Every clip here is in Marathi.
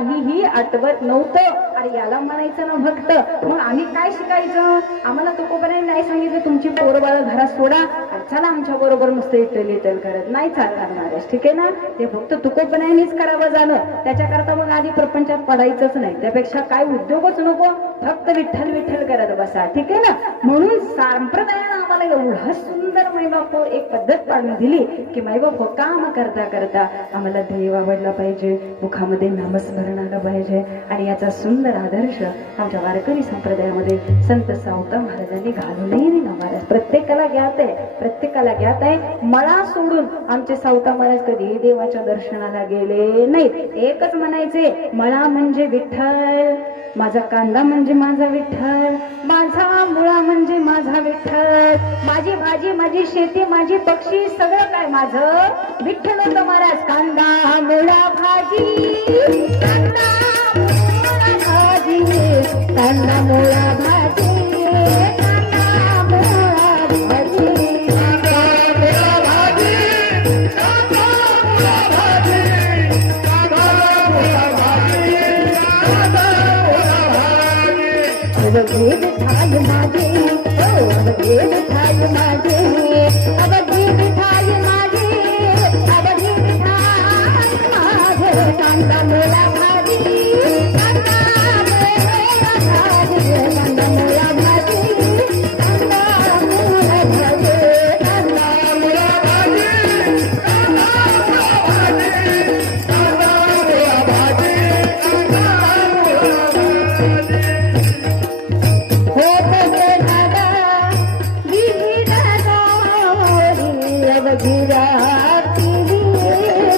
ही आठवत नव्हतं. अरे याला म्हणायचं ना भक्त, मग आम्ही काय शिकायचं? आम्हाला तुकोबाने नाही सांगितलं तुमची पोरबाळ घरात सोडा आणि चला आमच्या बरोबर नुसतं इटल इटल करत नाही चालणार महाराज. ठीक आहे ना, ते फक्त तुकोबानेच करावं झालं. त्याच्याकरता मग आधी प्रपंचात पडायचंच नाही. त्यापेक्षा काय उद्योगच नको, फक्त विठ्ठल विठ्ठल करत बसा. ठीक आहे ना. म्हणून संप्रदायानं आम्हाला एवढा सुंदर मायबाप एक पद्धत पाडून दिली की मायबाप काम करता करता आम्हाला ध्येय आवडला पाहिजे, मुखामध्ये नामस्मरण आलं पाहिजे. आणि याचा सुंदर आदर्श आमच्या वारकरी संप्रदायामध्ये संत सावता महाराजांनी घालूनही ना महाराज. प्रत्येकाला ज्ञात आहे, प्रत्येकाला ज्ञात आहे. मला सोडून आमचे सावता महाराज कधी देवाच्या दर्शनाला गेले नाहीत. एकच म्हणायचे, मला म्हणजे विठ्ठल, माझा कांदा म्हणजे माझा विठ्ठल, माझा मुळा म्हणजे माझा विठ्ठल, माझी भाजी माझी शेती माझी पक्षी सगळं काय माझं विठ्ठल होतं महाराज. कांदा मुळा भाजी, कांदा मुळा भाजी, कांदा मुळा भाजी, कांदा मुळा भाजी, अवघे विठाई माझे, अवघे विठाई माझे, अवघे विठाई माझे, अवघे विठाई माझे, कांदा मुळा भाजी, कांदा मुळा भाजी, कांदा मुळा भाजी, कांदा मुळा भाजी, कांदा मुळा भाजी, कांदा मुळा भाजी,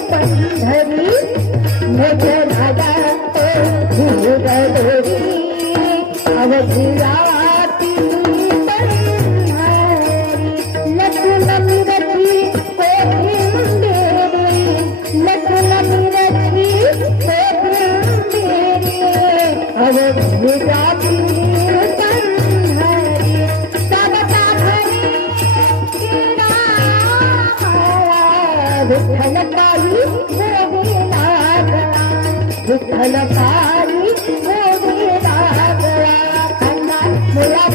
पंढरी मोठा अवघिराती लखन मिरची कोथिंबीरी, लखन मिरची कोथिंबीरी, अवघिराती पंढरी सबता घरी विठ्ठल पायी गोविंदा गळा, विठ्ठल पायी गोविंदा गळा, कांदा मुळा